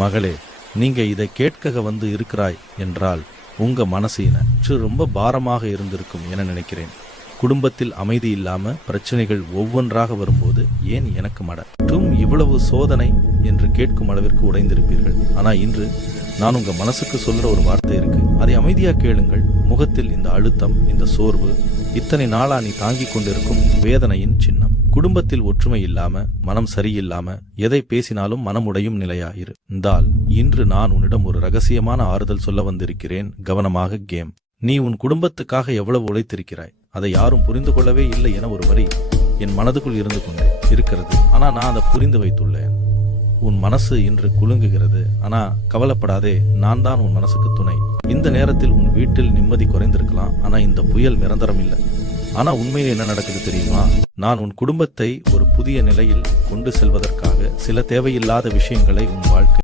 மகளே, நீங்க இதை கேட்க வந்து இருக்கிறாய் என்றால் உங்க மனசு ரொம்ப பாரமாக இருந்திருக்கும் என நினைக்கிறேன். குடும்பத்தில் அமைதி இல்லாம பிரச்சனைகள் ஒவ்வொன்றாக வரும்போது ஏன் எனக்கு மட்டும் இவ்வளவு சோதனை என்று கேட்கும் அளவிற்கு உடைந்திருப்பீர்கள். ஆனா இன்று நான் உங்க மனசுக்கு சொல்ற ஒரு வார்த்தை இருக்கு, அதை அமைதியா கேளுங்கள். முகத்தில் இந்த அழுத்தம், இந்த சோர்வு இத்தனை நாளா நீ தாங்கிக் கொண்டிருக்கும் வேதனையின் சின்னம். குடும்பத்தில் ஒற்றுமை இல்லாம, மனம் சரியில்லாம எதை பேசினாலும் மனமுடையும் நிலையா இருந்தால் இன்று நான் உன்னிடம் ஒரு ரகசியமான ஆறுதல் சொல்ல வந்திருக்கிறேன். கவனமாக கேம். நீ உன் குடும்பத்துக்காக எவ்வளவு உழைத்திருக்கிறாய், அதை யாரும் புரிந்து கொள்ளவே இல்லை என ஒரு வரி என் மனதுக்குள் இருந்து கொண்டே இருக்கிறது. ஆனா நான் அதை புரிந்து வைத்துள்ளேன். உன் மனசு இன்று குலுங்குகிறது. ஆனா கவலைப்படாதே, நான் தான் உன் மனசுக்கு துணை. இந்த நேரத்தில் உன் வீட்டில் நிம்மதி குறைந்திருக்கலாம், ஆனா இந்த புயல் நிரந்தரம் இல்லை. ஆனா உண்மையில் என்ன நடக்குது தெரியுமா? நான் உன் குடும்பத்தை ஒரு புதிய நிலையில் கொண்டு செல்வதற்காக சில தேவையில்லாத விஷயங்களை உன் வாழ்க்கை